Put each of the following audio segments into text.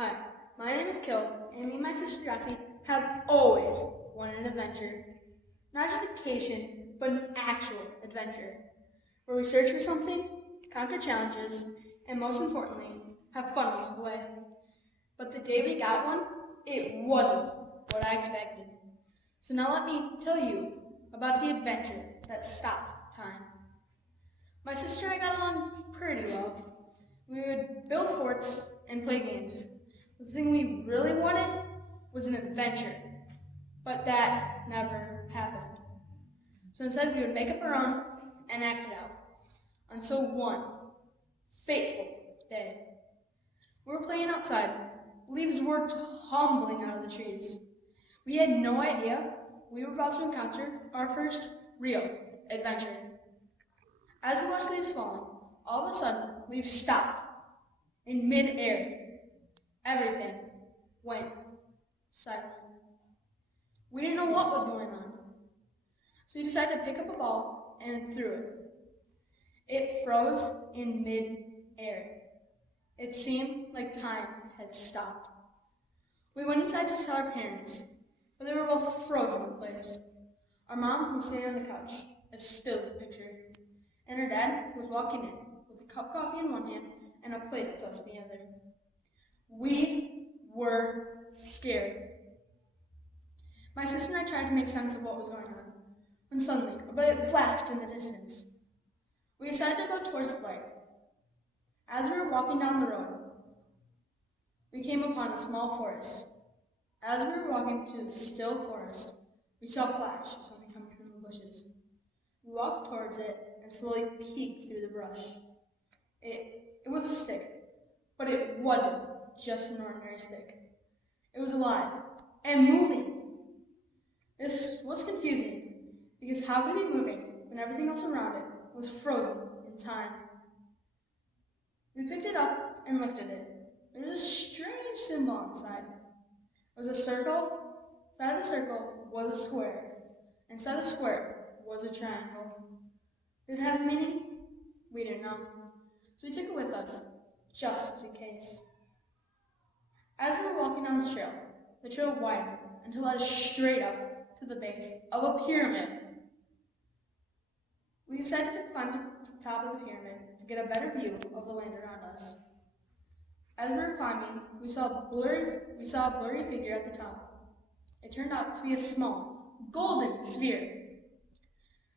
Hi, my name is Kill, and me and my sister Yossi have always wanted an adventure. Not just a vacation, but an actual adventure, where we search for something, conquer challenges, and most importantly, have fun along the way. But the day we got one, it wasn't what I expected. So now let me tell you about the adventure that stopped time. My sister and I got along pretty well. We would build forts and play games. The thing we really wanted was an adventure, but that never happened. So instead we would make up our own and act it out. Until one fateful day. We were playing outside. Leaves were tumbling out of the trees. We had no idea we were about to encounter our first real adventure. As we watched leaves falling, all of a sudden, leaves stopped in mid-air. Everything went silent. We didn't know what was going on, so we decided to pick up a ball and threw it. It froze in mid-air. It seemed like time had stopped. We went inside to tell our parents, but they were both frozen in place. Our mom was sitting on the couch, as still as a picture, and her dad was walking in with a cup of coffee in one hand and a plate of toast in the other. We were scared. My sister and I tried to make sense of what was going on, when suddenly a light flashed in the distance. We decided to go towards the light. As we were walking down the road, we came upon a small forest. As we were walking through the still forest, we saw a flash of something coming from the bushes. We walked towards it and slowly peeked through the brush. It was a stick, but it wasn't just an ordinary stick. It was alive and moving. This was confusing because how could it be moving when everything else around it was frozen in time? We picked it up and looked at it. There was a strange symbol on the side. It was a circle. Inside the circle was a square. Inside the square was a triangle. Did it have a meaning? We didn't know. So we took it with us, just in case. As we were walking down the trail widened until it led us straight up to the base of a pyramid. We decided to climb to the top of the pyramid to get a better view of the land around us. As we were climbing, we saw a blurry figure at the top. It turned out to be a small, golden sphere.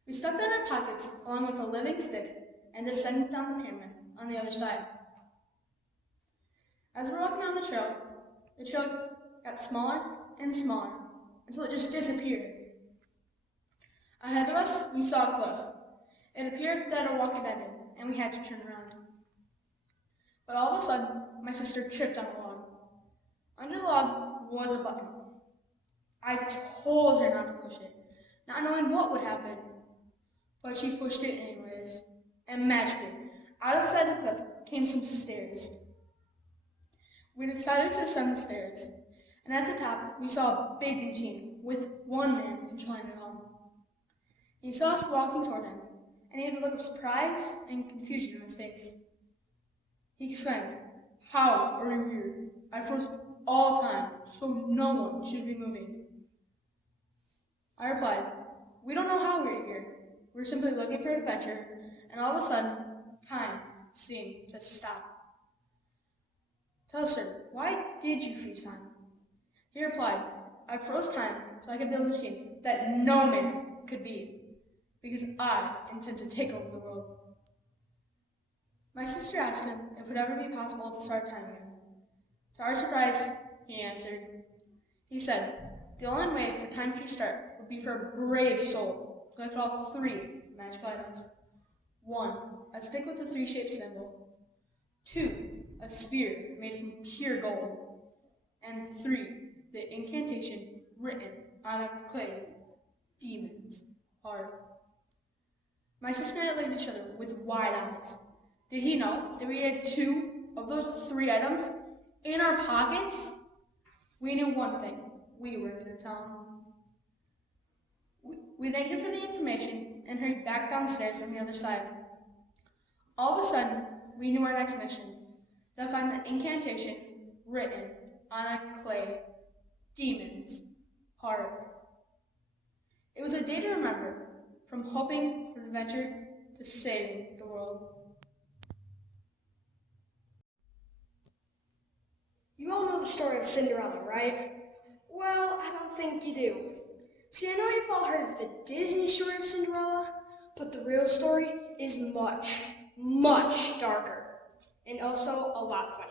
We stuck that in our pockets along with a living stick and descended down the pyramid on the other side. As we were walking down the trail got smaller and smaller until it just disappeared. Ahead of us, we saw a cliff. It appeared that our walk had ended, and we had to turn around. But all of a sudden, my sister tripped on a log. Under the log was a button. I told her not to push it, not knowing what would happen. But she pushed it anyways, and magically, out of the side of the cliff came some stairs. We decided to ascend the stairs, and at the top, we saw a big machine with one man controlling it all. He saw us walking toward him, and he had a look of surprise and confusion on his face. He exclaimed, "How are you here? I froze all time, so no one should be moving." I replied, "We don't know how we're here. We're simply looking for adventure," and all of a sudden, time seemed to stop. "Tell us, sir, why did you freeze time?" He replied, "I froze time so I could build a machine that no man could beat, because I intend to take over the world." My sister asked him if it would ever be possible to start time again. To our surprise, he answered. He said, the only way for time to restart would be for a brave soul to collect all 3 magical items. 1, a stick with a 3-shaped symbol. 2, a sphere made from pure gold. And 3, the incantation written on a clay demon's heart. My sister and I looked at each other with wide eyes. Did he know that we had 2 of those 3 items in our pockets? We knew one thing. We weren't going to tell him. We thanked him for the information and hurried back down the stairs on the other side. All of a sudden, we knew our next mission, to find the incantation written on a clay demon's heart. It was a day to remember, from hoping for adventure to saving the world. You all know the story of Cinderella, right? Well, I don't think you do. See, I know you've all heard of the Disney story of Cinderella, but the real story is much, much darker, and also a lot funnier.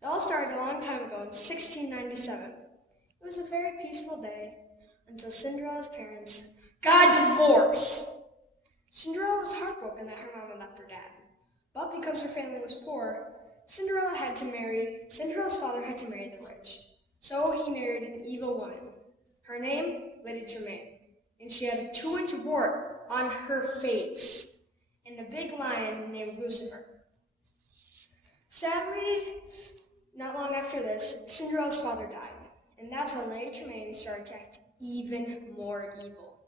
It all started a long time ago in 1697. It was a very peaceful day until Cinderella's parents got divorced. Cinderella was heartbroken that her mom had left her dad, but because her family was poor, Cinderella's father had to marry the rich. So he married an evil woman. Her name, Lady Tremaine, and she had a 2-inch wart on her face and a big lion named Lucifer. Sadly, not long after this, Cinderella's father died, and that's when Lady Tremaine started to act even more evil,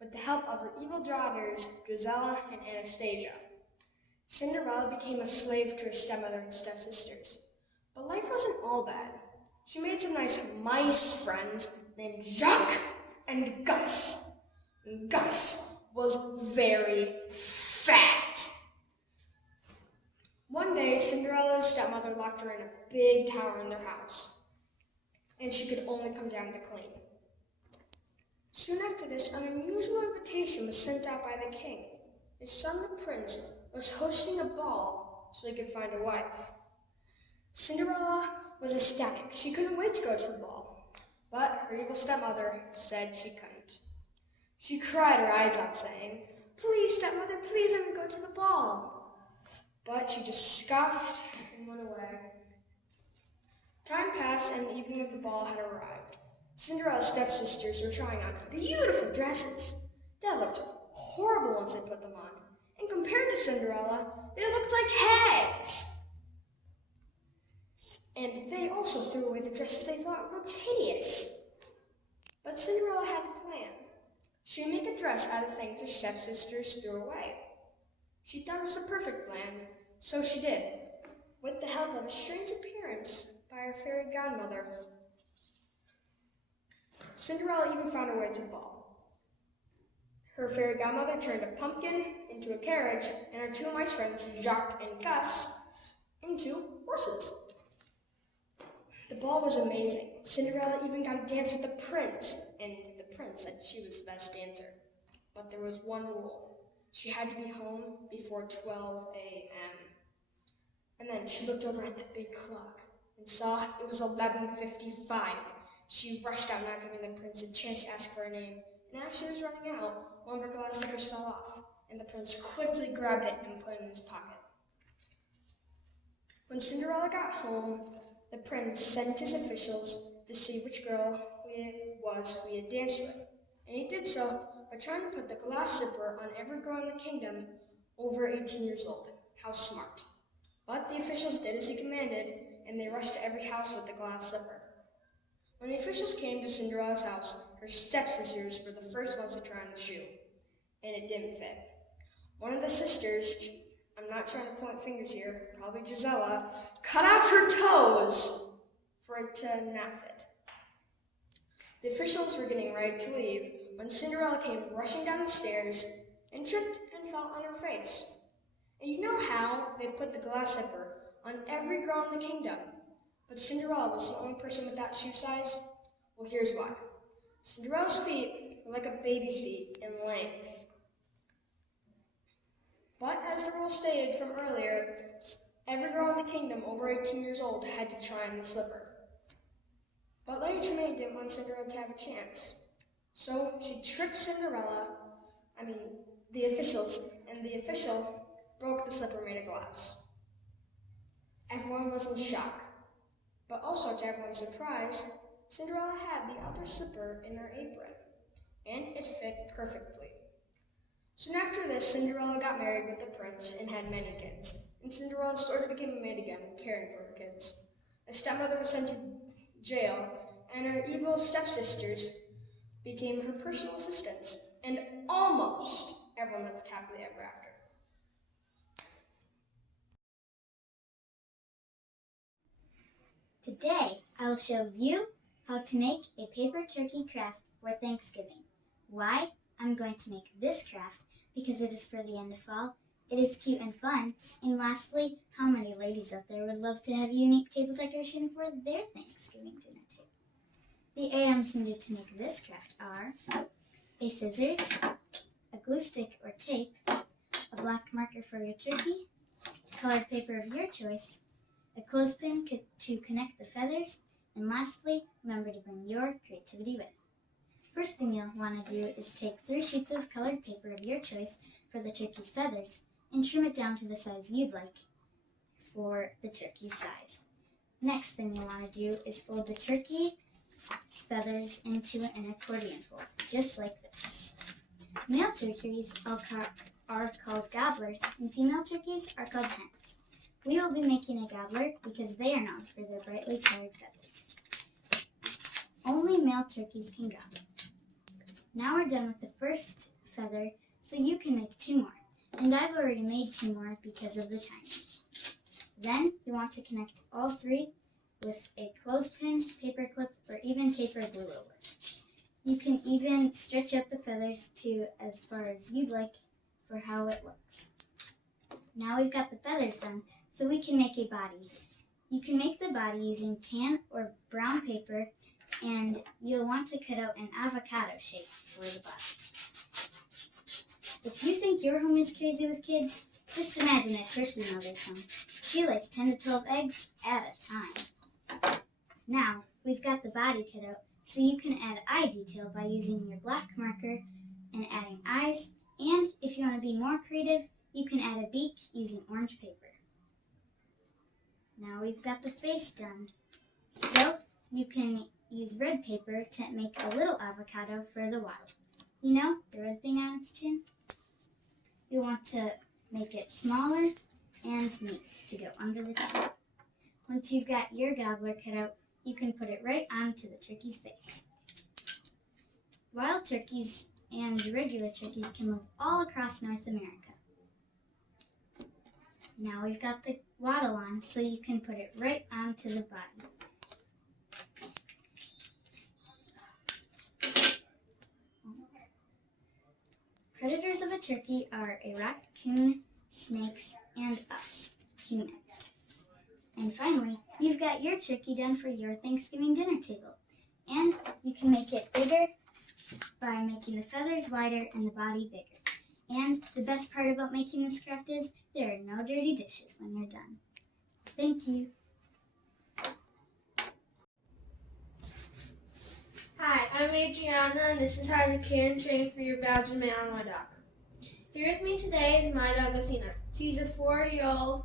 with the help of her evil daughters, Drizella and Anastasia. Cinderella became a slave to her stepmother and stepsisters, but life wasn't all bad. She made some nice mice friends named Jacques and Gus. And Gus was very fat. One day, Cinderella's stepmother locked her in a big tower in their house, and she could only come down to clean. Soon after this, an unusual invitation was sent out by the king. His son, the prince, was hosting a ball so he could find a wife. Cinderella was ecstatic. She couldn't wait to go to the ball, but her evil stepmother said she couldn't. She cried her eyes out, saying, "Please, stepmother, please let me go to the ball." But she just scoffed and went away. Time passed, and the evening of the ball had arrived. Cinderella's stepsisters were trying on beautiful dresses. They looked horrible once they put them on, and compared to Cinderella, they looked like hags. And they also threw away the dresses they thought looked hideous. But Cinderella had a plan. She would make a dress out of things her stepsisters threw away. She thought it was the perfect plan, so she did, with the help of a strange appearance by her fairy godmother. Cinderella even found her way to the ball. Her fairy godmother turned a pumpkin into a carriage, and her 2 mice friends, Jacques and Gus, into horses. The ball was amazing. Cinderella even got to dance with the prince, and the prince said she was the best dancer. But there was one rule. She had to be home before 12 a.m. And then she looked over at the big clock and saw it was 11:55. She rushed out, not giving the prince a chance to ask for her name. And as she was running out, one of her glass slippers fell off, and the prince quickly grabbed it and put it in his pocket. When Cinderella got home, the prince sent his officials to see which girl we had danced with, and he did so by trying to put the glass slipper on every girl in the kingdom over 18 years old. How smart. But the officials did as he commanded, and they rushed to every house with the glass slipper. When the officials came to Cinderella's house, her stepsisters were the first ones to try on the shoe, and it didn't fit. One of the sisters, I'm not trying to point fingers here, probably Drizella, cut off her toes for it to not fit. The officials were getting ready to leave when Cinderella came rushing down the stairs and tripped and fell on her face. And you know how they put the glass slipper on every girl in the kingdom, but Cinderella was the only person with that shoe size? Well, here's why. Cinderella's feet were like a baby's feet in length. But as the rule stated from earlier, every girl in the kingdom over 18 years old had to try on the slipper. But Lady Tremaine didn't want Cinderella to have a chance. So she tripped the officials, and the official broke the slipper made of glass. Everyone was in shock. But also, to everyone's surprise, Cinderella had the other slipper in her apron, and it fit perfectly. Soon after this, Cinderella got married with the prince and had many kids, and Cinderella sort of became a maid again, caring for her kids. Her stepmother was sent to jail, and her evil stepsisters became her personal assistants, and almost everyone lived happily ever after. Today, I will show you how to make a paper turkey craft for Thanksgiving. Why? I'm going to make this craft because it is for the end of fall, it is cute and fun, and lastly, how many ladies out there would love to have a unique table decoration for their Thanksgiving dinner table? The items needed to make this craft are a scissors, a glue stick or tape, a black marker for your turkey, colored paper of your choice, a clothespin to connect the feathers, and lastly, remember to bring your creativity with. First thing you'll want to do is take 3 sheets of colored paper of your choice for the turkey's feathers and trim it down to the size you'd like for the turkey's size. Next thing you'll want to do is fold the turkey's feathers into an accordion fold, just like this. Male turkeys are called gobblers, and female turkeys are called hens. We will be making a gobbler because they are known for their brightly colored feathers. Only male turkeys can gobble. Now we're done with the first feather, so you can make 2 more. And I've already made 2 more because of the time. Then you want to connect all 3 with a clothespin, paper clip, or even tape or glue over. You can even stretch out the feathers to as far as you'd like for how it looks. Now we've got the feathers done, so we can make a body. You can make the body using tan or brown paper, and you'll want to cut out an avocado shape for the body. If you think your home is crazy with kids, just imagine a turkey mother's home. She lays 10 to 12 eggs at a time. Now, we've got the body cut out, so you can add eye detail by using your black marker and adding eyes, and if you want to be more creative, you can add a beak using orange paper. Now we've got the face done, so you can use red paper to make a little avocado for the waddle. You know, the red thing on its chin? You want to make it smaller and neat to go under the chin. Once you've got your gobbler cut out, you can put it right onto the turkey's face. Wild turkeys and regular turkeys can live all across North America. Now we've got the waddle on, so you can put it right onto the body. Predators of a turkey are a raccoon, snakes, and us, humans. And finally, you've got your turkey done for your Thanksgiving dinner table. And you can make it bigger by making the feathers wider and the body bigger. And the best part about making this craft is there are no dirty dishes when you're done. Thank you. Hi, I'm Adrianna, and this is how to care and train for your Belgian Malinois dog. Here with me today is my dog Athena. She's a 4-year-old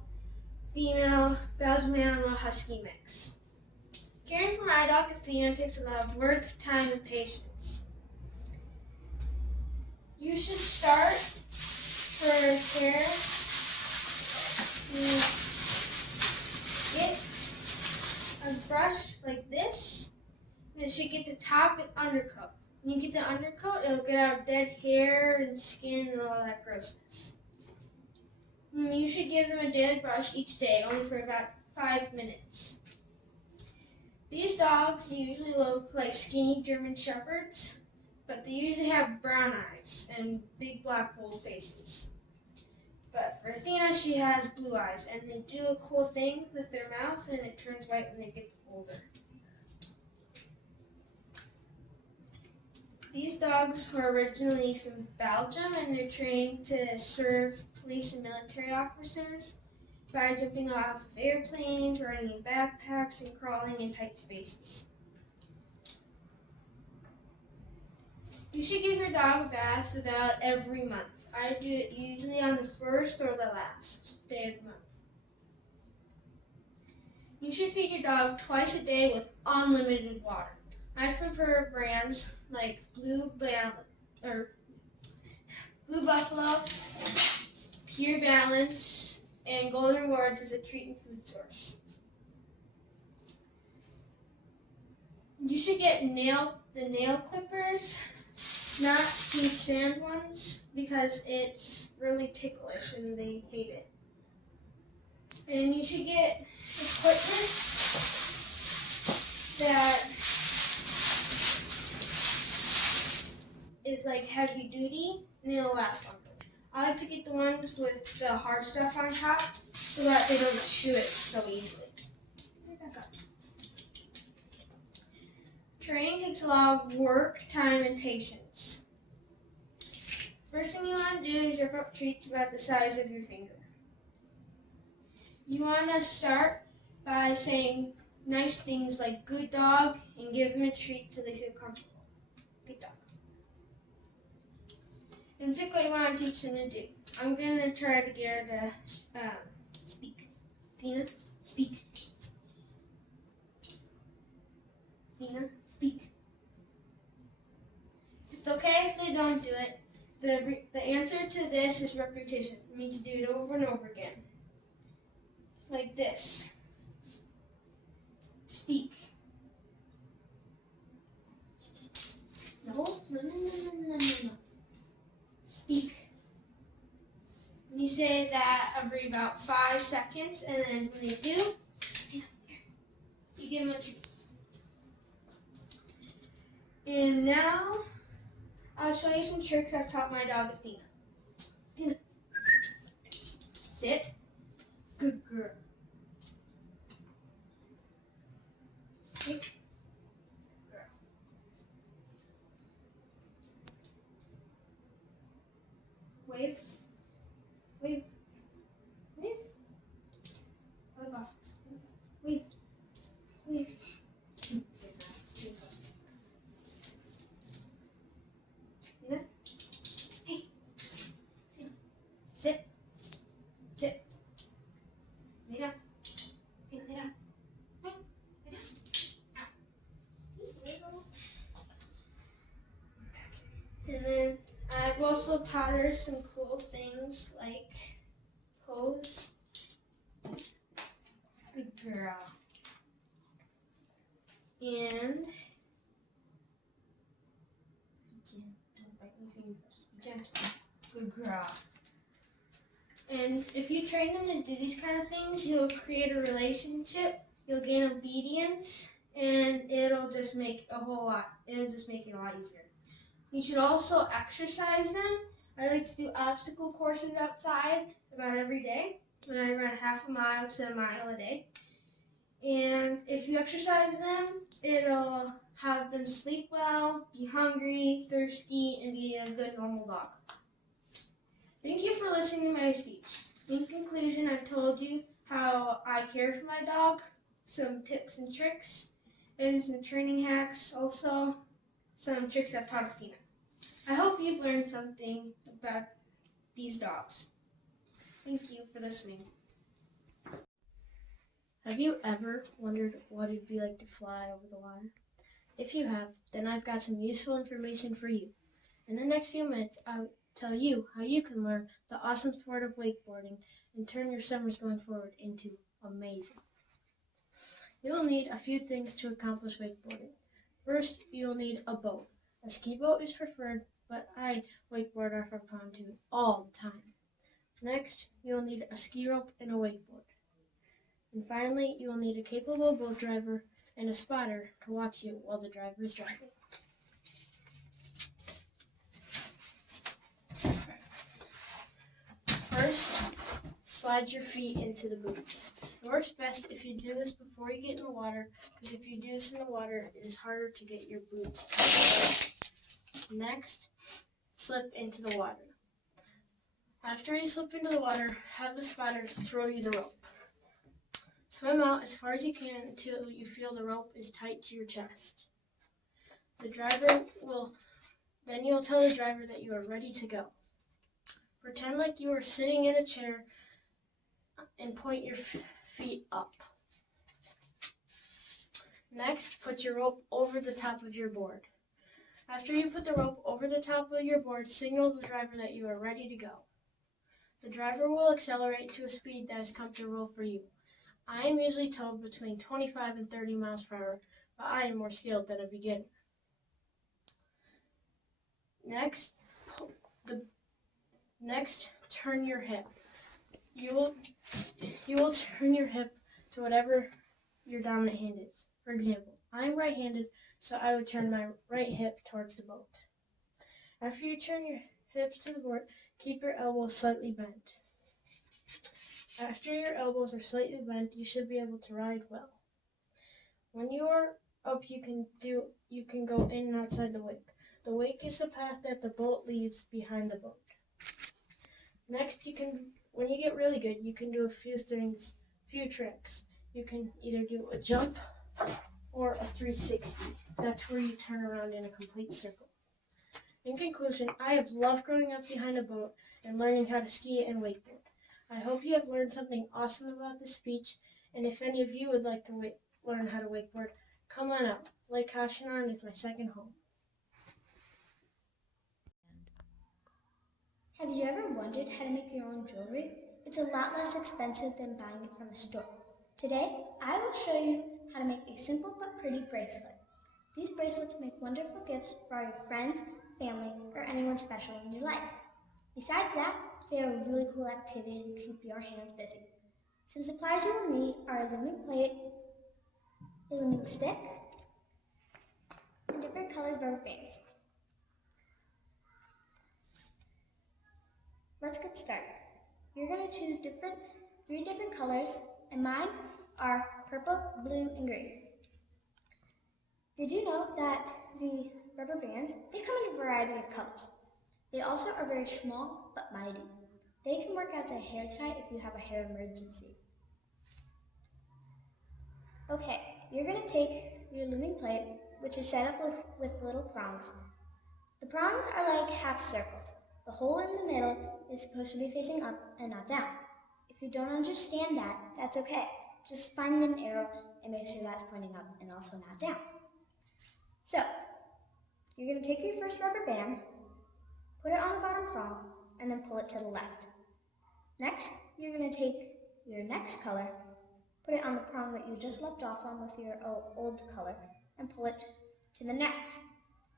female Belgian Malinois Husky mix. Caring for my dog Athena takes a lot of work, time, and patience. You should start for care. You get a brush like this, and it should get the top and undercoat. When you get the undercoat, it'll get out dead hair and skin and all that grossness. You should give them a daily brush each day, only for about 5 minutes. These dogs usually look like skinny German shepherds, but they usually have brown eyes and big black bold faces. But for Athena, she has blue eyes, and they do a cool thing with their mouth, and it turns white when they get older. These dogs were originally from Belgium, and they're trained to serve police and military officers by jumping off of airplanes, running in backpacks, and crawling in tight spaces. You should give your dog a bath about every month. I do it usually on the first or the last day of the month. You should feed your dog twice a day with unlimited water. I prefer brands like Blue Buffalo, Pure Balance, and Golden Rewards as a treat and food source. You should get the nail clippers, not these sand ones, because it's really ticklish and they hate it. And you should get equipment that is like heavy duty and it'll last longer. I like to get the ones with the hard stuff on top so that they don't chew it so easily. Training takes a lot of work, time, and patience. First thing you want to do is rip up treats about the size of your finger. You want to start by saying nice things like good dog and give them a treat so they feel comfortable. Good dog. And pick what you want to teach them to do. I'm going to try to get her to speak. Tina, speak. Tina, speak. It's okay if they don't do it. The answer to this is repetition. It means you do it over and over again. Like this. Speak. No. Speak. And you say that every about 5 seconds, and then when they do, you give them a treat. And now, I'll show you some tricks I've taught my dog Athena. Athena. Sit. Good girl. Sit. Girl. Wave. Wave. Wave. Wave. Wave. Sit. Sit. Lay down. Lay down. Lay down. And then I've also taught her some cool things like pose. Good girl. And don't bite my fingers. Be gentle. Good girl. And if you train them to do these kind of things, you'll create a relationship, you'll gain obedience, and it'll just make it a lot easier. You should also exercise them. I like to do obstacle courses outside about every day, and I run half a mile to a mile a day. And if you exercise them, it'll have them sleep well, be hungry, thirsty, and be a good normal dog. Thank you for listening to my speech. In conclusion, I've told you how I care for my dog, some tips and tricks, and some training hacks, also some tricks I've taught Athena. I hope you've learned something about these dogs. Thank you for listening. Have you ever wondered what it'd be like to fly over the water? If you have, then I've got some useful information for you. In the next few minutes, I'll tell you how you can learn the awesome sport of wakeboarding and turn your summers going forward into amazing. You'll need a few things to accomplish wakeboarding. First, you'll need a boat. A ski boat is preferred, but I wakeboard off a pontoon all the time. Next, you'll need a ski rope and a wakeboard. And finally, you will need a capable boat driver and a spotter to watch you while the driver is driving. First, slide your feet into the boots. It works best if you do this before you get in the water, because if you do this in the water, it is harder to get your boots tight. Next, slip into the water. After you slip into the water, have the spotter throw you the rope. Swim out as far as you can until you feel the rope is tight to your chest. Then you'll tell the driver that you are ready to go. Pretend like you are sitting in a chair and point your feet up. Next, put your rope over the top of your board. After you put the rope over the top of your board, signal the driver that you are ready to go. The driver will accelerate to a speed that is comfortable for you. I am usually told between 25 and 30 miles per hour, but I am more skilled than a beginner. Next, turn your hip. You will turn your hip to whatever your dominant hand is. For example, I'm right-handed, so I would turn my right hip towards the boat. After you turn your hips to the board, keep your elbows slightly bent. After your elbows are slightly bent, you should be able to ride well. When you are up, you can go in and outside the wake. The wake is the path that the boat leaves behind the boat. Next, when you get really good, you can do a few tricks. You can either do a jump or a 360. That's where you turn around in a complete circle. In conclusion, I have loved growing up behind a boat and learning how to ski and wakeboard. I hope you have learned something awesome about this speech, and if any of you would like to learn how to wakeboard, come on out. Lake Hashinon is my second home. Have you ever wondered how to make your own jewelry? It's a lot less expensive than buying it from a store. Today, I will show you how to make a simple but pretty bracelet. These bracelets make wonderful gifts for all your friends, family, or anyone special in your life. Besides that, they are a really cool activity to keep your hands busy. Some supplies you will need are a looming plate, a looming stick, and different colored rubber bands. Let's get started. You're going to choose 3 different colors, and mine are purple, blue, and green. Did you know that the rubber bands, they come in a variety of colors. They also are very small but mighty. They can work as a hair tie if you have a hair emergency. Okay, you're going to take your looming plate, which is set up with little prongs. The prongs are like half circles. The hole in the middle is supposed to be facing up and not down. If you don't understand that, that's okay. Just find an arrow and make sure that's pointing up and also not down. So, you're going to take your first rubber band, put it on the bottom prong, and then pull it to the left. Next, you're going to take your next color, put it on the prong that you just left off on with your old color, and pull it to the next.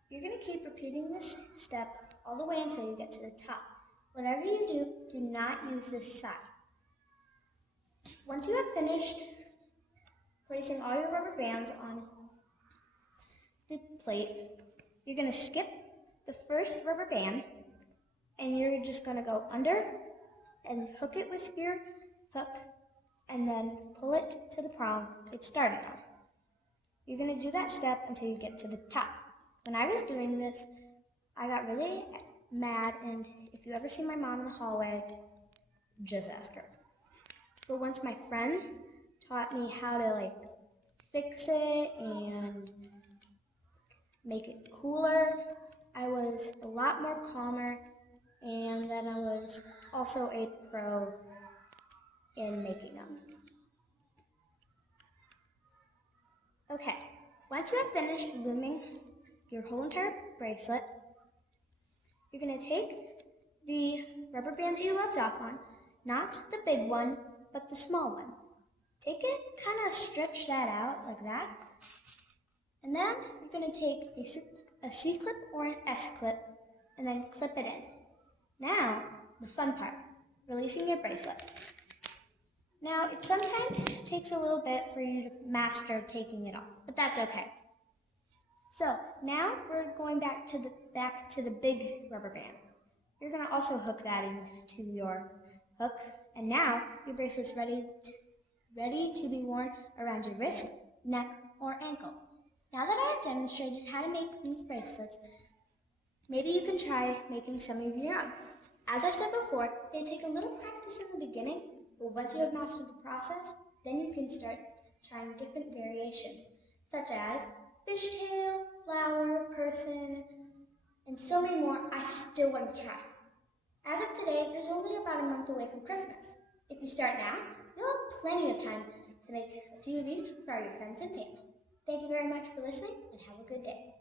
You're going to keep repeating this step all the way until you get to the top. Whatever you do, do not use this side. Once you have finished placing all your rubber bands on the plate, you're going to skip the first rubber band, and you're just going to go under and hook it with your hook, and then pull it to the prong it's started on. You're going to do that step until you get to the top. When I was doing this, I got really mad, and if you ever see my mom in the hallway, just ask her. But once my friend taught me how to fix it and make it cooler, I was a lot more calmer, and then I was also a pro in making them. Okay, once you have finished looming your whole entire bracelet, you're going to take the rubber band that you left off on, not the big one, but the small one. Take it, kind of stretch that out like that, and then you're going to take a C-clip or an S-clip and then clip it in. Now, the fun part, releasing your bracelet. Now, it sometimes takes a little bit for you to master taking it off, but that's okay. So, now we're going back to the big rubber band. You're going to also hook that into your hook, and now your bracelet's ready to be worn around your wrist, neck, or ankle. Now that I have demonstrated how to make these bracelets, maybe you can try making some of your own. As I said before, they take a little practice in the beginning, but once you have mastered the process, then you can start trying different variations, such as fishtail, flower, person, and so many more I still want to try. As of today, there's only about a month away from Christmas. If you start now, you'll have plenty of time to make a few of these for all your friends and family. Thank you very much for listening, and have a good day.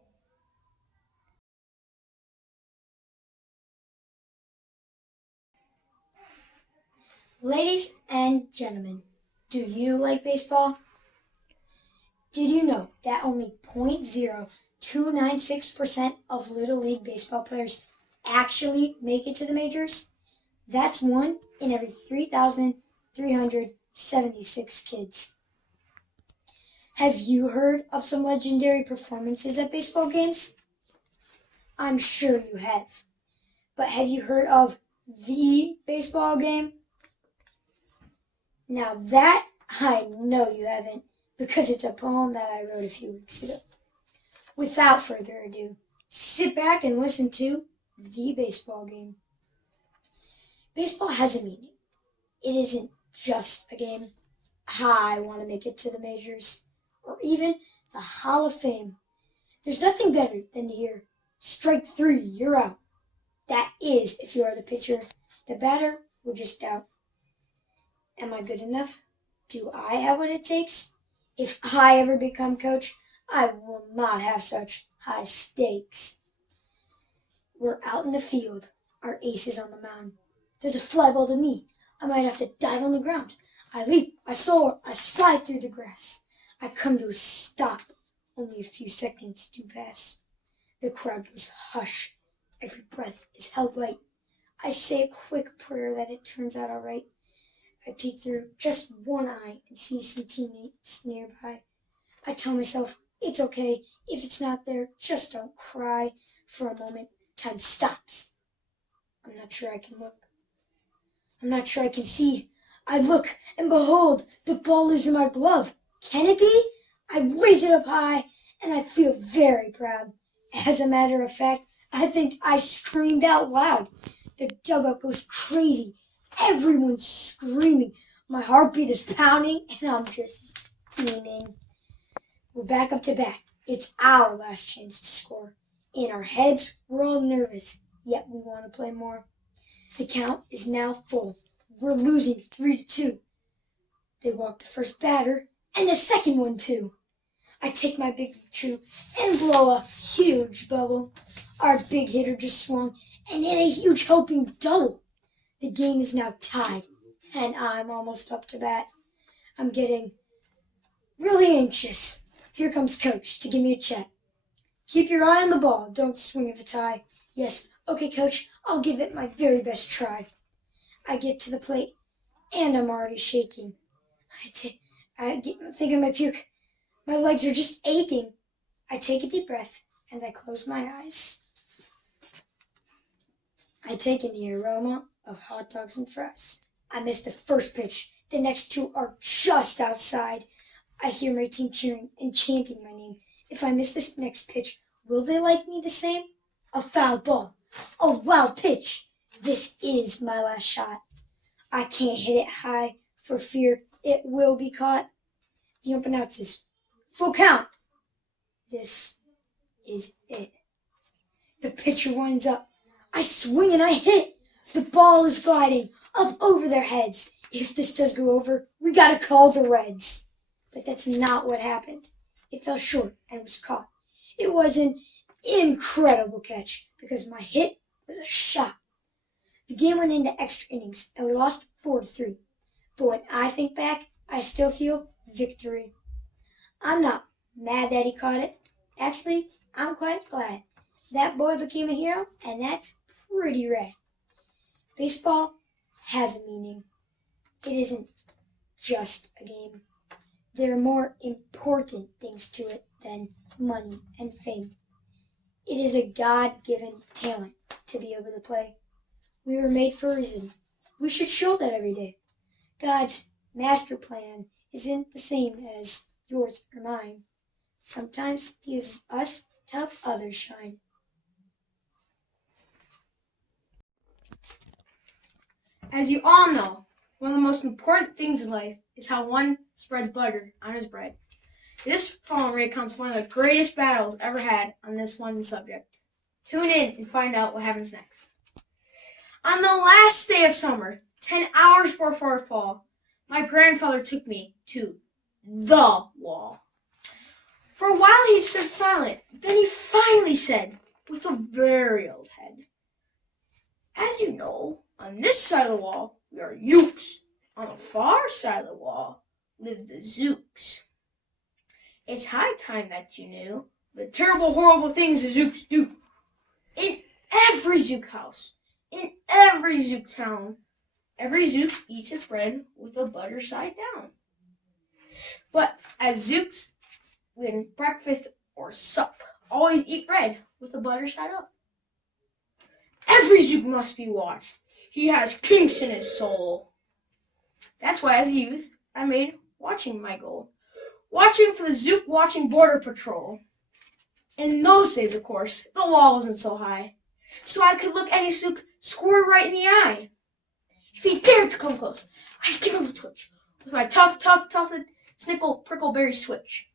Ladies and gentlemen, do you like baseball? Did you know that only 0.0296% of Little League baseball players actually make it to the majors? That's 1 in every 3,376 kids. Have you heard of some legendary performances at baseball games? I'm sure you have. But have you heard of the baseball game? Now that I know you haven't, because it's a poem that I wrote a few weeks ago. Without further ado, sit back and listen to The Baseball Game. Baseball has a meaning. It isn't just a game. I want to make it to the majors, or even the Hall of Fame. There's nothing better than to hear, strike three, you're out. That is if you are the pitcher. The batter will just doubt. Am I good enough? Do I have what it takes? If I ever become coach, I will not have such high stakes. We're out in the field. Our ace is on the mound. There's a fly ball to me. I might have to dive on the ground. I leap, I soar, I slide through the grass. I come to a stop. Only a few seconds do pass. The crowd goes hush. Every breath is held light. I say a quick prayer that it turns out all right. I peek through just one eye and see some teammates nearby. I tell myself, it's okay. If it's not there, just don't cry. For a moment, time stops. I'm not sure I can look. I'm not sure I can see. I look, and behold, the ball is in my glove. Can it be? I raise it up high, and I feel very proud. As a matter of fact, I think I screamed out loud. The dugout goes crazy. Everyone's screaming. My heartbeat is pounding, and I'm just beaming. We're back up to bat. It's our last chance to score. In our heads, we're all nervous, yet we want to play more. The count is now full. We're losing 3-2. They walk the first batter, and the second one too. I take my big chew and blow a huge bubble. Our big hitter just swung and hit a huge hoping double. The game is now tied, and I'm almost up to bat. I'm getting really anxious. Here comes Coach to give me a check. Keep your eye on the ball. Don't swing if it's high. Yes, okay, Coach. I'll give it my very best try. I get to the plate, and I'm already shaking. I think I might puke. My legs are just aching. I take a deep breath, and I close my eyes. I take in the aroma of hot dogs and fries. I miss the first pitch. The next two are just outside. I hear my team cheering and chanting my name. If I miss this next pitch, will they like me the same? A foul ball. A wild pitch. This is my last shot. I can't hit it high for fear it will be caught. The ump announces, full count. This is it. The pitcher winds up. I swing and I hit. The ball is gliding up over their heads. If this does go over, we gotta call the Reds. But that's not what happened. It fell short and was caught. It was an incredible catch because my hit was a shot. The game went into extra innings and we lost 4-3. But when I think back, I still feel victory. I'm not mad that he caught it. Actually, I'm quite glad. That boy became a hero, and that's pretty rad. Baseball has a meaning. It isn't just a game. There are more important things to it than money and fame. It is a God-given talent to be able to play. We were made for a reason. We should show that every day. God's master plan isn't the same as yours or mine. Sometimes he uses us to help others shine. As you all know, one of the most important things in life is how one spreads butter on his bread. This poem recounts one of the greatest battles ever had on this one subject. Tune in and find out what happens next. On the last day of summer, 10 hours before fall, my grandfather took me to the wall. For a while he stood silent, then he finally said, with a very old head, as you know, on this side of the wall, we are Ukes. On the far side of the wall live the Zooks. It's high time that you knew the terrible, horrible things the Zooks do. In every Zook house, in every Zook town, every Zooks eats its bread with the butter side down. But as Zooks, when breakfast or sup, always eat bread with the butter side up. Every Zook must be watched. He has kinks in his soul. That's why as a youth, I made watching my goal. Watching for the Zook watching border patrol. In those days, of course, the wall wasn't so high, so I could look any Zook square right in the eye. If he dared to come close, I'd give him a twitch with my tough, snickle, prickleberry switch.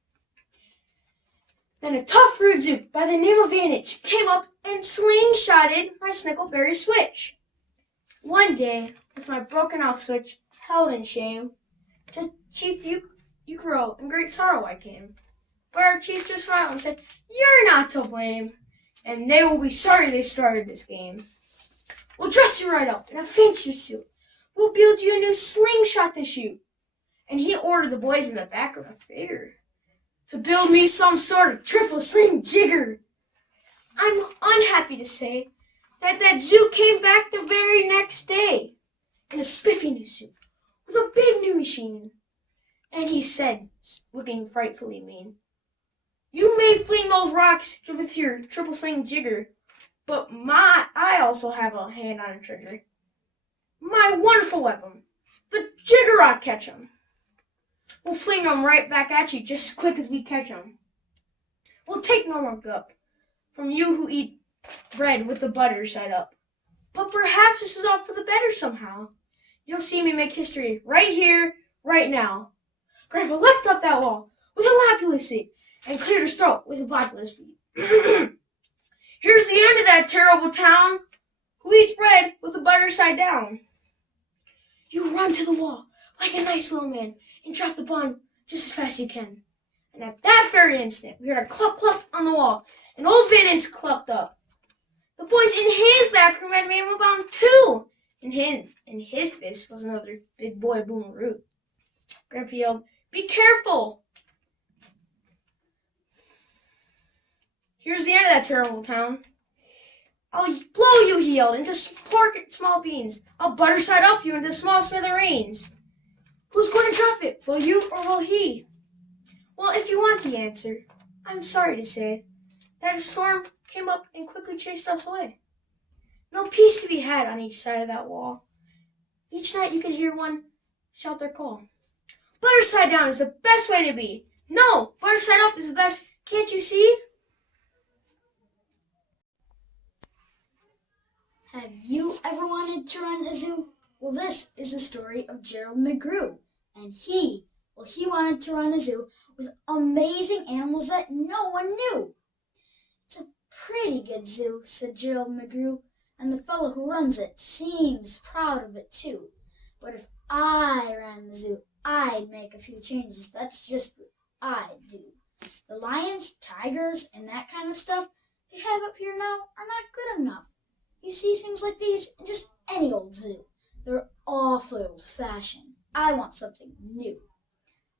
Then a tough rude Zook by the name of Vantage came up and slingshotted my snickleberry switch. One day, with my broken off switch held in shame, to Chief Ukuro in great sorrow I came. But our chief just smiled and said, "You're not to blame, and they will be sorry they started this game. We'll dress you right up in a fancy suit. We'll build you a new slingshot to shoot." And he ordered the boys in the back of the figure to build me some sort of triple sling jigger. I'm unhappy to say that Zook came back the very next day in a spiffy new suit with a big new machine. And he said, looking frightfully mean, "You may fling those rocks with your triple sling jigger, but I also have a hand on a trigger. My wonderful weapon, the jigger rod catch 'em. We'll fling 'em right back at you just as quick as we catch 'em. We'll take no more gup from you who eat bread with the butter side up. But perhaps this is all for the better somehow. You'll see me make history right here, right now." Grandpa leapt up that wall with alacrity and cleared his throat with a blacklisted feet. "Here's the end of that terrible town who eats bread with the butter side down." You run to the wall like a nice little man and drop the bun just as fast as you can. And at that very instant, we heard a clup clup on the wall, and old Bennett's clumped up. The boys in his back room had made him a bomb too. In his fist was another big boy boomeroo. Grandpa yelled, "Be careful! Here's the end of that terrible town. I'll blow you," he yelled, "into small beans. I'll butter side up you into small smithereens. Who's going to drop it? Will you or will he?" Well, if you want the answer, I'm sorry to say that a storm came up and quickly chased us away. No peace to be had on each side of that wall. Each night you can hear one shout their call. "Butter side down is the best way to be. No, butter side up is the best. Can't you see?" Have you ever wanted to run a zoo? Well, this is the story of Gerald McGrew. And he wanted to run a zoo with amazing animals that no one knew. "It's a pretty good zoo," said Gerald McGrew, "and the fellow who runs it seems proud of it too. But if I ran the zoo, I'd make a few changes. That's just what I'd do. The lions, tigers, and that kind of stuff they have up here now are not good enough. You see things like these in just any old zoo. They're awfully old-fashioned. I want something new.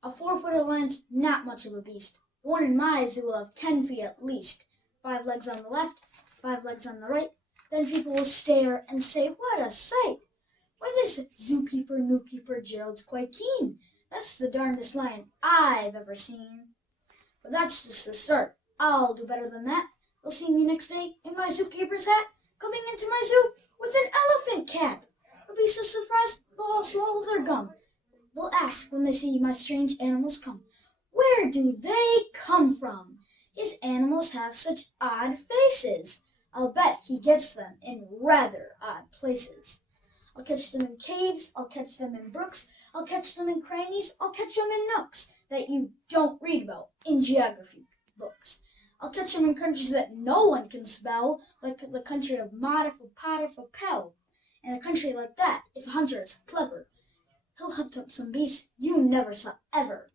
A 4-footed lion's not much of a beast. The one in my zoo will have 10 feet at least. 5 legs on the left, 5 legs on the right. Then people will stare and say, 'What a sight! Why, this zookeeper, newkeeper Gerald's quite keen. That's the darndest lion I've ever seen.' But that's just the start. I'll do better than that. They'll see me next day in my zookeeper's hat, coming into my zoo with an elephant cap. They'll be so surprised they'll all swallow their gum. They'll ask when they see my strange animals come, 'Where do they come from? His animals have such odd faces.' I'll bet he gets them in rather odd places. I'll catch them in caves, I'll catch them in brooks, I'll catch them in crannies, I'll catch them in nooks that you don't read about in geography books. I'll catch them in countries that no one can spell, like the country of Potiphar, In a country like that, if a hunter is clever, he'll hunt up some beasts you never saw ever.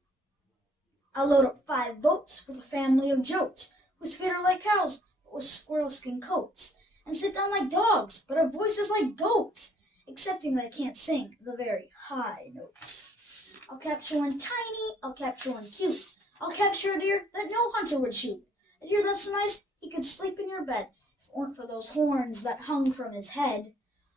I'll load up 5 boats with a family of jotes, whose feet are like cows, but with squirrel skin coats, and sit down like dogs, but have voices like goats, excepting that I can't sing the very high notes. I'll capture one tiny, I'll capture one cute, I'll capture a deer that no hunter would shoot. A deer that's so nice he could sleep in your bed, if it weren't for those horns that hung from his head.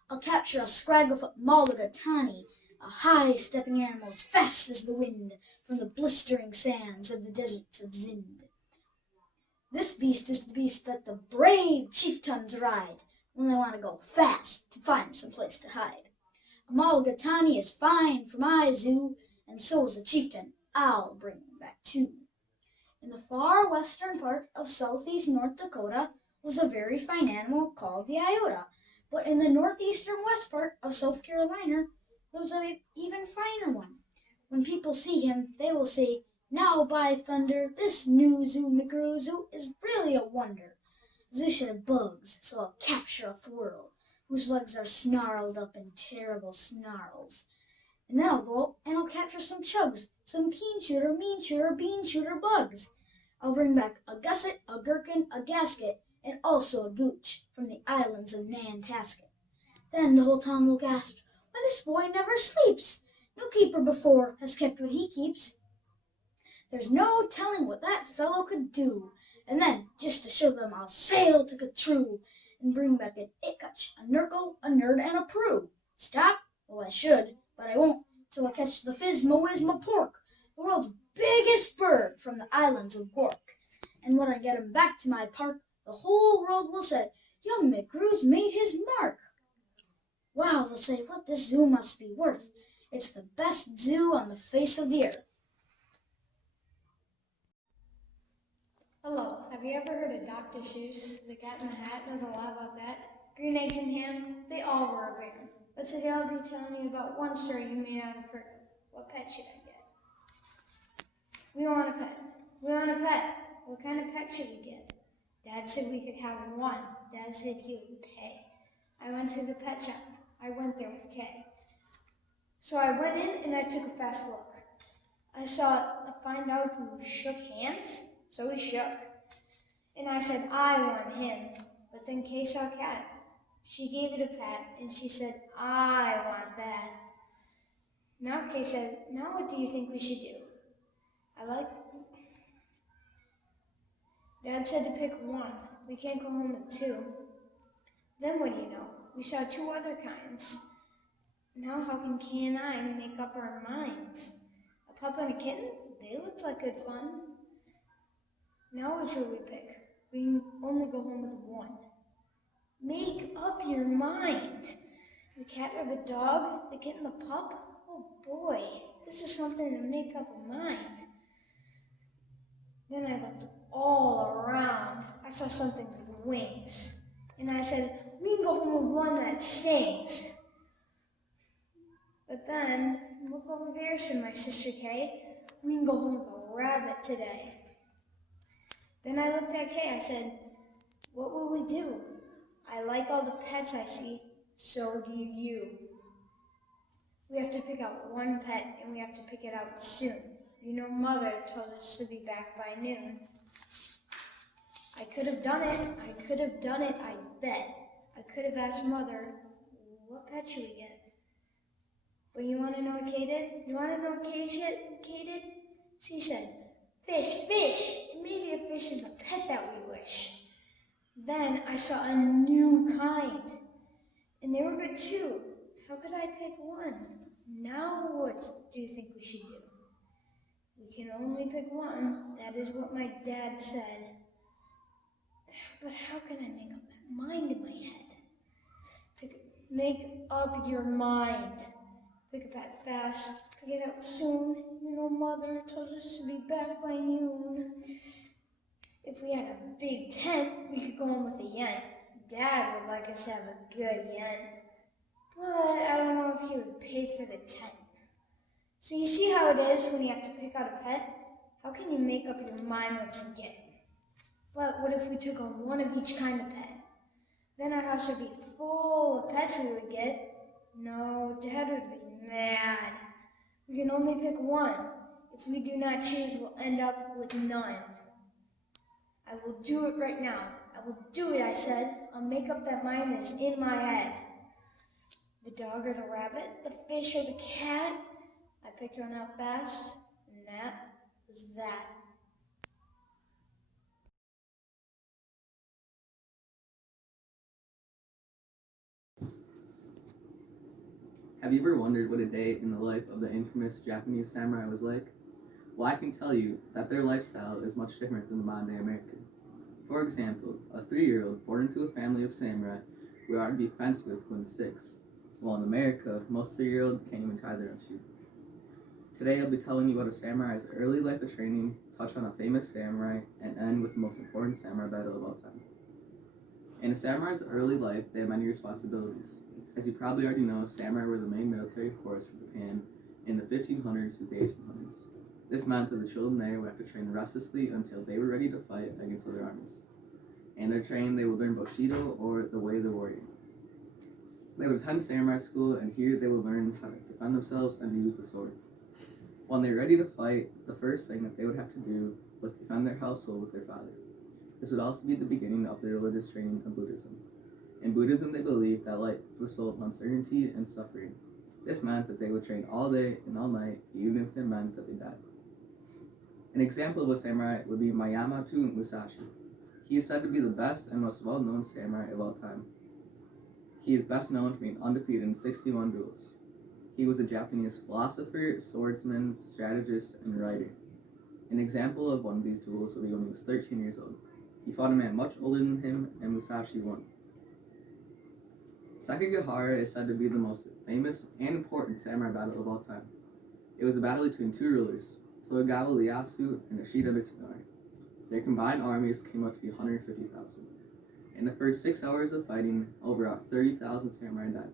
I'll capture a scragglefoot mulligatawny, a high-stepping animal as fast as the wind from the blistering sands of the deserts of Zinde. This beast is the beast that the brave chieftains ride when they want to go fast to find some place to hide. A Mulligatawny is fine for my zoo, and so's a chieftain I'll bring back too. In the far western part of southeast North Dakota was a very fine animal called the Iota, but in the northeastern west part of South Carolina there was an even finer one. When people see him, they will say, "Now, by thunder, this new zoo Zoo is really a wonder. Zoo should have bugs, so I'll capture a thwirl, whose legs are snarled up in terrible snarls. And then I'll go and I'll capture some chugs, some keen shooter, mean shooter, bean shooter bugs. I'll bring back a gusset, a gherkin, a gasket, and also a gooch from the islands of Nantasket. Then the whole town will gasp, 'Why, this boy never sleeps! No keeper before has kept what he keeps.' There's no telling what that fellow could do. And then, just to show them, I'll sail to Katroo and bring back an Itcutch, a Nurgle, a Nerd, and a Prue. Stop? Well, I should, but I won't till I catch the Fizma Pork, the world's biggest bird from the islands of Gork. And when I get him back to my park, the whole world will say, 'Young McGrew's made his mark.' Wow, they'll say, what this zoo must be worth. It's the best zoo on the face of the earth." Hello, have you ever heard of Dr. Seuss? The Cat in the Hat knows a lot about that. Green eggs and ham, they all were a bear. But today I'll be telling you about one story you may not have heard of. What pet should I get? We want a pet. We want a pet. What kind of pet should we get? Dad said we could have one. Dad said he would pay. I went to the pet shop. I went there with Kay. So I went in and I took a fast look. I saw a fine dog who shook hands, so he shook. And I said, I want him. But then Kay saw a cat. She gave it a pat, and she said, I want that. Now Kay said, now what do you think we should do? Dad said to pick one. We can't go home with two. Then what do you know? We saw two other kinds. Now how can Kay and I make up our minds? A pup and a kitten? They looked like good fun. Now which will we pick? We can only go home with one. Make up your mind. The cat or the dog? The kitten, the pup? Oh boy, this is something to make up a mind. Then I looked all around. I saw something with wings. And I said, we can go home with one that sings. But then, look over there, said my sister Kay. We can go home with a rabbit today. Then I looked at Kay. I said, what will we do? I like all the pets I see. So do you. We have to pick out one pet, and we have to pick it out soon. You know, Mother told us to be back by noon. I could have done it. I bet. I could have asked Mother, what pet should we get? But you want to know what Kay did? You want to know what Kay did? She said, fish. And maybe a fish is the pet that we wish. Then I saw a new kind. And they were good too. How could I pick one? Now what do you think we should do? We can only pick one. That is what my dad said. But how can I make up my mind in my head? Make up your mind. Pick a pet fast. Pick it out soon. You know, Mother told us to be back by noon. If we had a big tent, we could go on with a yen. Dad would like us to have a good yen. But I don't know if he would pay for the tent. So you see how it is when you have to pick out a pet? How can you make up your mind what to get? But what if we took on one of each kind of pet? Then our house would be full of pets we would get. No, Dad would be mad. We can only pick one. If we do not choose, we'll end up with none. I will do it right now. I will do it, I said. I'll make up that mind that is in my head. The dog or the rabbit, the fish or the cat. I picked one out fast, and that was that. Have you ever wondered what a day in the life of the infamous Japanese samurai was like? Well, I can tell you that their lifestyle is much different than the modern day American. For example, a 3-year-old born into a family of samurai would already be fenced with wooden sticks, while in America, most 3-year-olds can't even tie their own shoe. Today I'll be telling you about a samurai's early life of training, touch on a famous samurai, and end with the most important samurai battle of all time. In a samurai's early life, they had many responsibilities. As you probably already know, samurai were the main military force for Japan in the 1500s to the 1800s. This meant that the children there would have to train restlessly until they were ready to fight against other armies. In their training, they would learn Bushido, or the way of the warrior. They would attend samurai school, and here they would learn how to defend themselves and to use the sword. When they were ready to fight, the first thing that they would have to do was defend their household with their father. This would also be the beginning of their religious training in Buddhism. In Buddhism, they believed that life was full of uncertainty and suffering. This meant that they would train all day and all night, even if it meant that they died. An example of a samurai would be Miyamoto Musashi. He is said to be the best and most well-known samurai of all time. He is best known for being undefeated in 61 duels. He was a Japanese philosopher, swordsman, strategist, and writer. An example of one of these duels would be when he was 13 years old. He fought a man much older than him, and Musashi won. Sekigahara is said to be the most famous and important samurai battle of all time. It was a battle between two rulers, Tokugawa Ieyasu and Ashita Mitsunari. Their combined armies came out to be 150,000. In the first 6 hours of fighting, over 30,000 samurai died,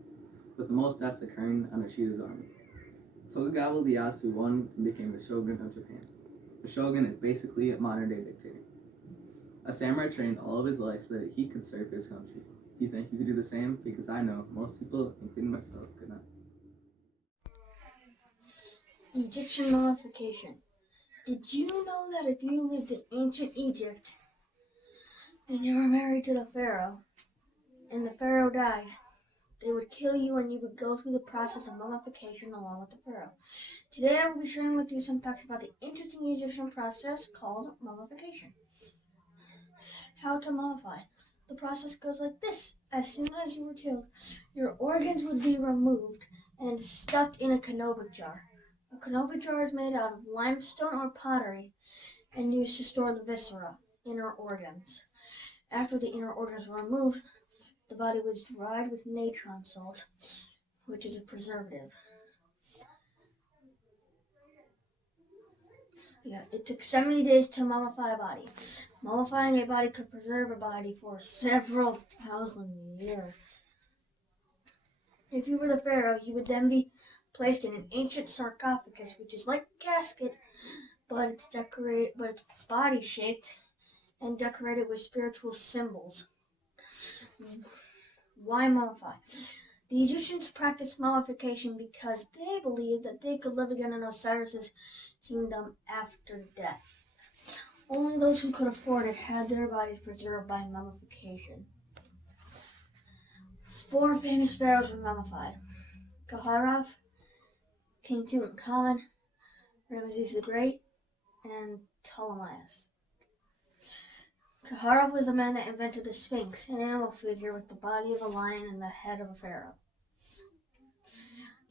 with the most deaths occurring on Ashita's army. Tokugawa Ieyasu won and became the shogun of Japan. The shogun is basically a modern-day dictator. A samurai trained all of his life so that he could serve his country. Do you think you could do the same? Because I know most people, including myself, could not. Egyptian mummification. Did you know that if you lived in ancient Egypt and you were married to the pharaoh and the pharaoh died, they would kill you and you would go through the process of mummification along with the pharaoh. Today I will be sharing with you some facts about the interesting Egyptian process called mummification. How to mummify. The process goes like this. As soon as you were killed, your organs would be removed and stuffed in a canopic jar. A canopic jar is made out of limestone or pottery and used to store the viscera, inner organs. After the inner organs were removed, the body was dried with natron salt, which is a preservative. It took 70 days to mummify a body. Mummifying a body could preserve a body for several thousand years. If you were the pharaoh, you would then be placed in an ancient sarcophagus, which is like a casket, but it's body shaped and decorated with spiritual symbols. Why mummify? The Egyptians practiced mummification because they believed that they could live again in Osiris's kingdom after death. Only those who could afford it had their bodies preserved by mummification. 4 famous pharaohs were mummified: Khafre, King Tutankhamun, Ramesses the Great, and Ptolemy. Khafre was the man that invented the Sphinx, an animal figure with the body of a lion and the head of a pharaoh.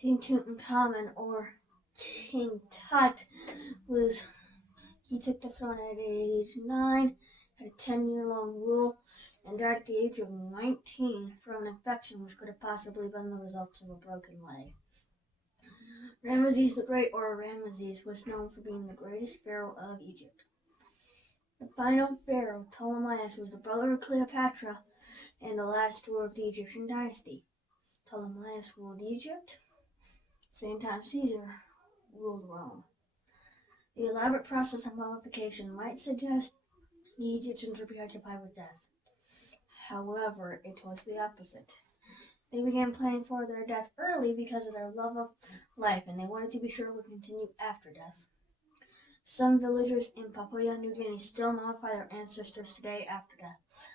King Tutankhamun, or King Tut, he took the throne at age 9, had a 10-year-long rule, and died at the age of 19 from an infection which could have possibly been the result of a broken leg. Ramesses the Great, or Ramesses, was known for being the greatest pharaoh of Egypt. The final pharaoh, Ptolemy, was the brother of Cleopatra and the last ruler of the Egyptian dynasty. Ptolemy ruled Egypt, same time Caesar ruled Rome. The elaborate process of mummification might suggest the Egyptians were preoccupied with death. However, it was the opposite. They began planning for their death early because of their love of life, and they wanted to be sure it would continue after death. Some villagers in Papua New Guinea still mummify their ancestors today after death.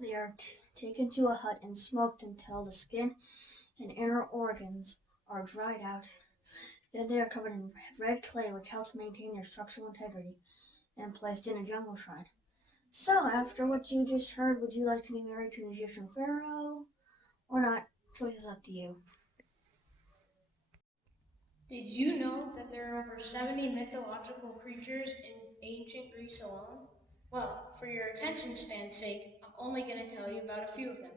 They are taken to a hut and smoked until the skin and inner organs are dried out. Then they are covered in red clay, which helps maintain their structural integrity, and placed in a jungle shrine. So, after what you just heard, would you like to be married to an Egyptian pharaoh or not? Choice is up to you. Did you know that there are over 70 mythological creatures in ancient Greece alone? Well, for your attention span's sake, I'm only going to tell you about a few of them.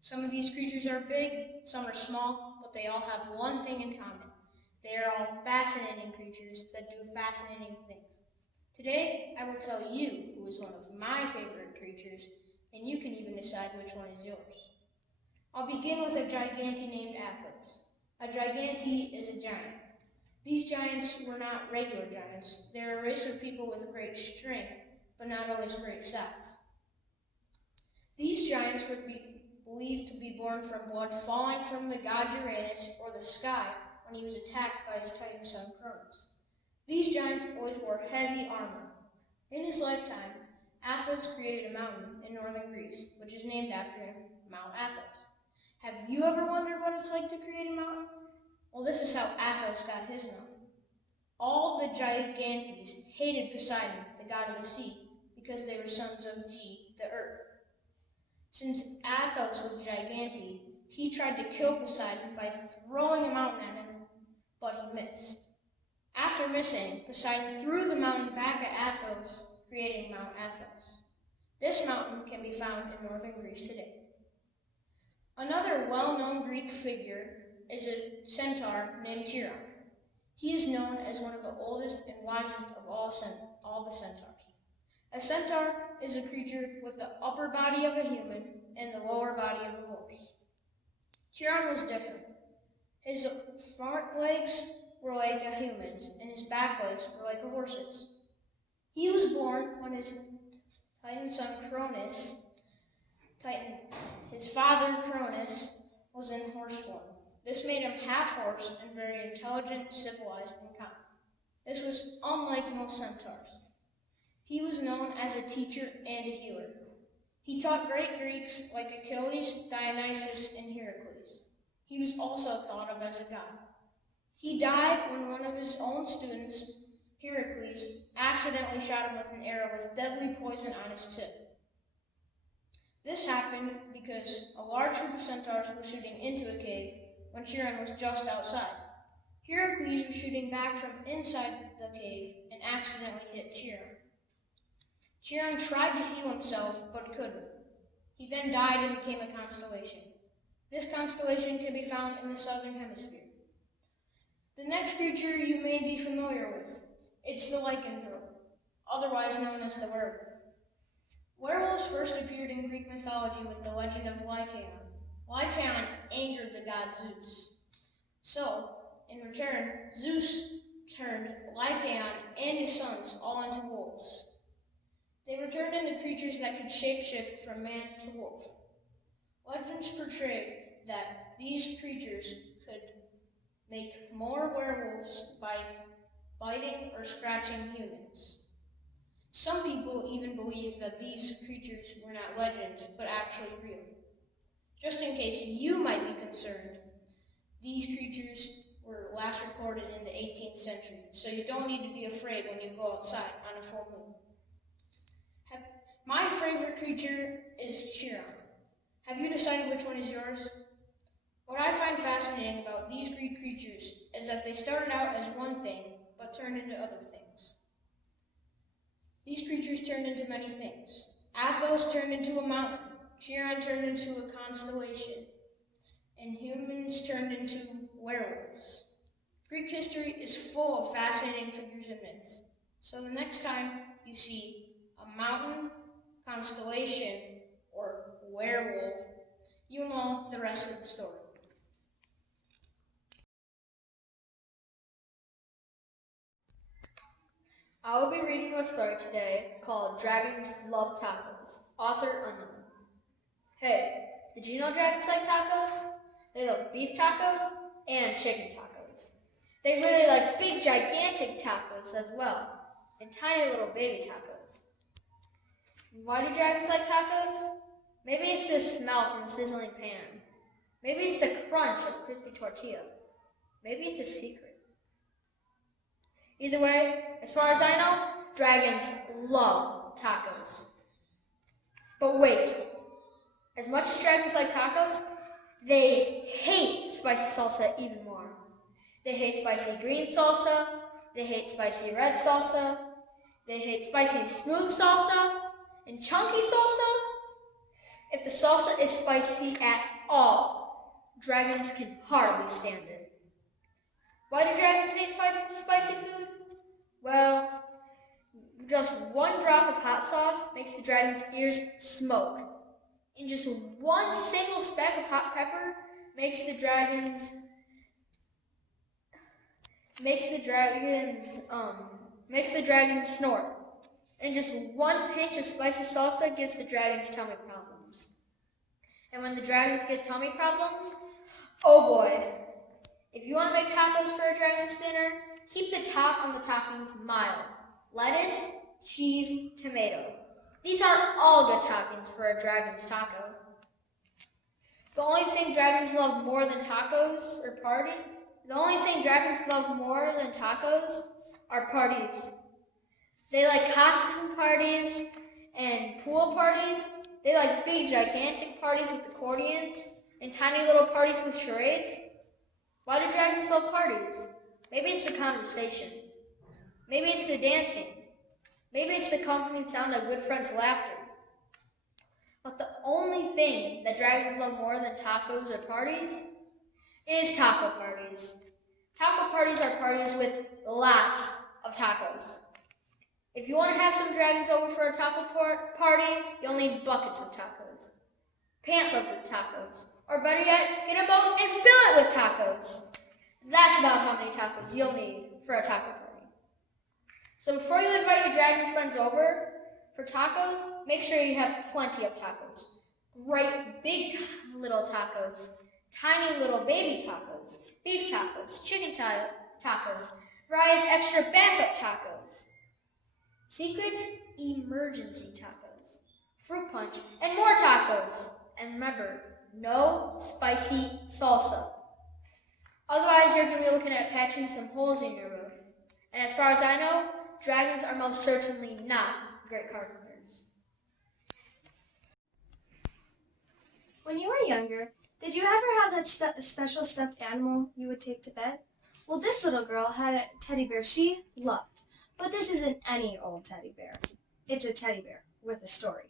Some of these creatures are big, some are small, but they all have one thing in common. They are all fascinating creatures that do fascinating things. Today, I will tell you who is one of my favorite creatures, and you can even decide which one is yours. I'll begin with a gigante named Athos. A gigante is a giant. These giants were not regular giants. They're a race of people with great strength, but not always great size. These giants would be believed to be born from blood falling from the god Uranus or the sky when he was attacked by his Titan son Cronus. These giants always wore heavy armor. In his lifetime, Athos created a mountain in northern Greece, which is named after him, Mount Athos. Have you ever wondered what it's like to create a mountain? Well, this is how Athos got his mountain. All the gigantes hated Poseidon, the god of the sea, because they were sons of G, the earth. Since Athos was gigante, he tried to kill Poseidon by throwing a mountain at him, but he missed. After missing, Poseidon threw the mountain back at Athos, creating Mount Athos. This mountain can be found in northern Greece today. Another well-known Greek figure is a centaur named Chiron. He is known as one of the oldest and wisest of all the centaurs. A centaur is a creature with the upper body of a human and the lower body of a horse. Chiron was different. His front legs were like a human's, and his back legs were like a horse's. He was born when his Titan son Cronus, his father Cronus, was in horse form. This made him half horse and very intelligent, civilized, and kind. This was unlike most centaurs. He was known as a teacher and a healer. He taught great Greeks like Achilles, Dionysus, and Heracles. He was also thought of as a god. He died when one of his own students, Heracles, accidentally shot him with an arrow with deadly poison on his tip. This happened because a large group of centaurs was shooting into a cave when Chiron was just outside. Heracles was shooting back from inside the cave and accidentally hit Chiron. Chiron tried to heal himself but couldn't. He then died and became a constellation. This constellation can be found in the southern hemisphere. The next creature you may be familiar with. It's the lycanthrope, otherwise known as the werewolf. Werewolves first appeared in Greek mythology with the legend of Lycaon. Lycaon angered the god Zeus. So, in return, Zeus turned Lycaon and his sons all into wolves. They returned into creatures that could shapeshift from man to wolf. Legends portrayed that these creatures could make more werewolves by biting or scratching humans. Some people even believe that these creatures were not legends, but actually real. Just in case you might be concerned, these creatures were last recorded in the 18th century, so you don't need to be afraid when you go outside on a full moon. My favorite creature is Chiron. Have you decided which one is yours? What I find fascinating about these Greek creatures is that they started out as one thing, but turned into other things. These creatures turned into many things. Athos turned into a mountain, Chiron turned into a constellation, and humans turned into werewolves. Greek history is full of fascinating figures and myths. So the next time you see a mountain, constellation, or werewolf, you'll know the rest of the story. I will be reading a story today called Dragons Love Tacos, author unknown. Hey, did you know dragons like tacos? They love beef tacos and chicken tacos. They really like big, gigantic tacos as well, and tiny little baby tacos. Why do dragons like tacos? Maybe it's the smell from a sizzling pan. Maybe it's the crunch of a crispy tortilla. Maybe it's a secret. Either way, as far as I know, dragons love tacos. But wait, as much as dragons like tacos, they hate spicy salsa even more. They hate spicy green salsa. They hate spicy red salsa. They hate spicy smooth salsa and chunky salsa. If the salsa is spicy at all, dragons can hardly stand it. Why do dragons hate spicy food? Well, just one drop of hot sauce makes the dragon's ears smoke. And just one single speck of hot pepper makes the dragons snort. And just one pinch of spicy salsa gives the dragons tummy problems. And when the dragons get tummy problems, oh boy. If you want to make tacos for a dragon's dinner, keep the top on the toppings mild. Lettuce, cheese, tomato. These are all good toppings for a dragon's taco. The only thing dragons love more than tacos are parties. They like costume parties and pool parties. They like big, gigantic parties with accordions and tiny little parties with charades. Why do dragons love parties? Maybe it's the conversation. Maybe it's the dancing. Maybe it's the comforting sound of good friends' laughter. But the only thing that dragons love more than tacos or parties is taco parties. Taco parties are parties with lots of tacos. If you want to have some dragons over for a taco party, you'll need buckets of tacos, pant-loaded tacos, or better yet, get a boat and fill it with tacos. That's about how many tacos you'll need for a taco party. So before you invite your dragon friends over for tacos, make sure you have plenty of tacos. Great big little tacos, tiny little baby tacos, beef tacos, chicken tacos, various extra backup tacos, secret emergency tacos, fruit punch, and more tacos. And remember, no spicy salsa. Otherwise, you're going to be looking at patching some holes in your roof. And as far as I know, dragons are most certainly not great carpenters. When you were younger, did you ever have that special stuffed animal you would take to bed? Well, this little girl had a teddy bear she loved. But this isn't any old teddy bear. It's a teddy bear with a story.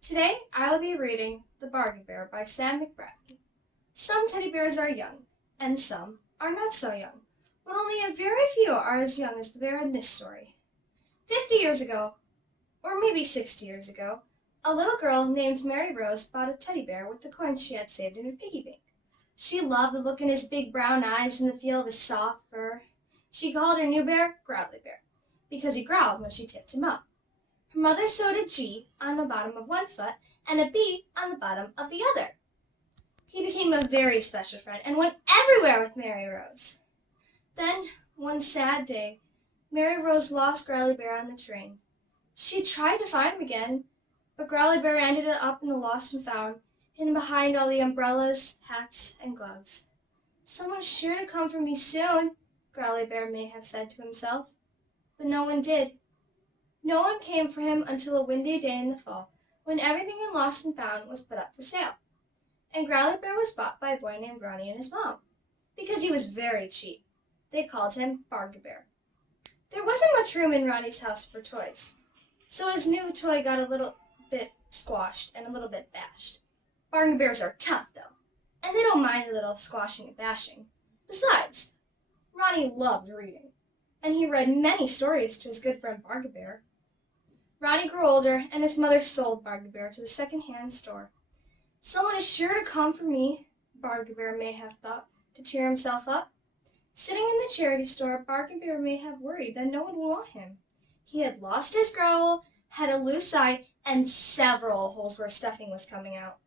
Today, I'll be reading The Bargain Bear by Sam McBride. Some teddy bears are young, and some are not so young, but only a very few are as young as the bear in this story. 50 years ago, or maybe 60 years ago, a little girl named Mary Rose bought a teddy bear with the coins she had saved in her piggy bank. She loved the look in his big brown eyes and the feel of his soft fur. She called her new bear Growly Bear, because he growled when she tipped him up. Her mother sewed a G on the bottom of one foot and a B on the bottom of the other. He became a very special friend and went everywhere with Mary Rose. Then, one sad day, Mary Rose lost Growly Bear on the train. She tried to find him again, but Growly Bear ended up in the lost and found, hidden behind all the umbrellas, hats, and gloves. "Someone's sure to come for me soon," Growly Bear may have said to himself. But no one did. No one came for him until a windy day in the fall, when everything in Lost and Found was put up for sale. And Growly Bear was bought by a boy named Ronnie and his mom. Because he was very cheap, they called him Bargain Bear. There wasn't much room in Ronnie's house for toys, so his new toy got a little bit squashed and a little bit bashed. Bargain Bears are tough, though, and they don't mind a little squashing and bashing. Besides, Ronnie loved reading, and he read many stories to his good friend Bargain Bear. Ronnie grew older, and his mother sold Bargain Bear to the second-hand store. "Someone is sure to come for me," Bargain Bear may have thought, to cheer himself up. Sitting in the charity store, Bargain Bear may have worried that no one would want him. He had lost his growl, had a loose eye, and several holes where stuffing was coming out.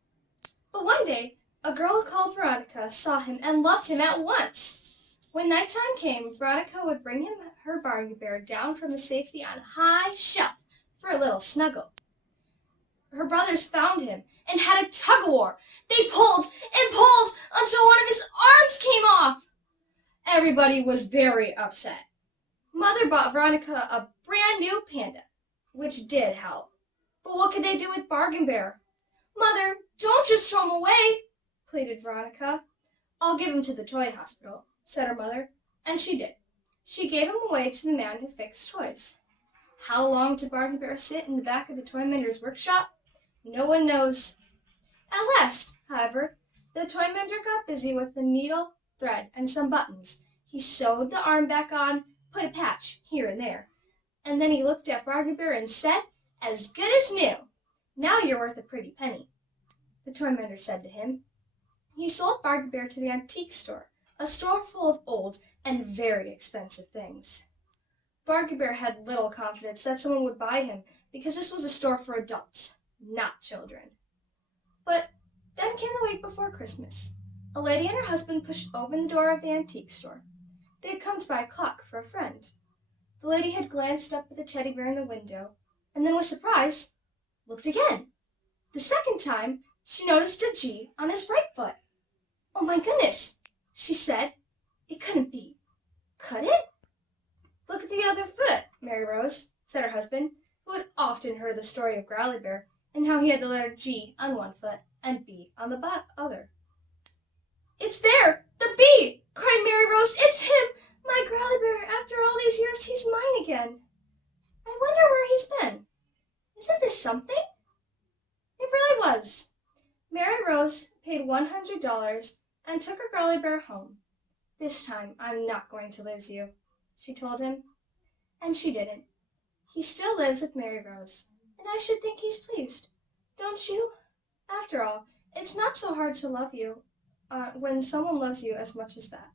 But one day, a girl called Veronica saw him and loved him at once. When nighttime came, Veronica would bring him her Bargain Bear down from the safety on a high shelf for a little snuggle. Her brothers found him and had a tug-of-war. They pulled and pulled until one of his arms came off. Everybody was very upset. Mother bought Veronica a brand new panda, which did help. But what could they do with Bargain Bear? "Mother, don't just throw him away," pleaded Veronica. "I'll give him to the toy hospital," said her mother. And she did. She gave him away to the man who fixed toys. How long did Bargain Bear sit in the back of the toy mender's workshop? No one knows. At last, however, the toy mender got busy with the needle, thread, and some buttons. He sewed the arm back on, put a patch here and there, and then he looked at Bargain Bear and said, "As good as new. Now you're worth a pretty penny," the toy mender said to him. He sold Bargain Bear to the antique store, a store full of old and very expensive things. Bargain Bear had little confidence that someone would buy him because this was a store for adults, not children. But then came the week before Christmas. A lady and her husband pushed open the door of the antique store. They had come to buy a clock for a friend. The lady had glanced up at the teddy bear in the window, and then with surprise, looked again. The second time, she noticed a G on his right foot. "Oh my goodness," she said. "It couldn't be. Could it?" "Look at the other foot, Mary Rose," said her husband, who had often heard the story of Growly Bear and how he had the letter G on one foot and B on the other. "It's there! The B!" cried Mary Rose. "It's him! My Growly Bear! After all these years, he's mine again. I wonder where he's been. Isn't this something?" It really was. Mary Rose paid $100 and took her Growly Bear home. "This time, I'm not going to lose you," she told him. And she didn't. He still lives with Mary Rose, and I should think he's pleased. Don't you? After all, it's not so hard to love you when someone loves you as much as that.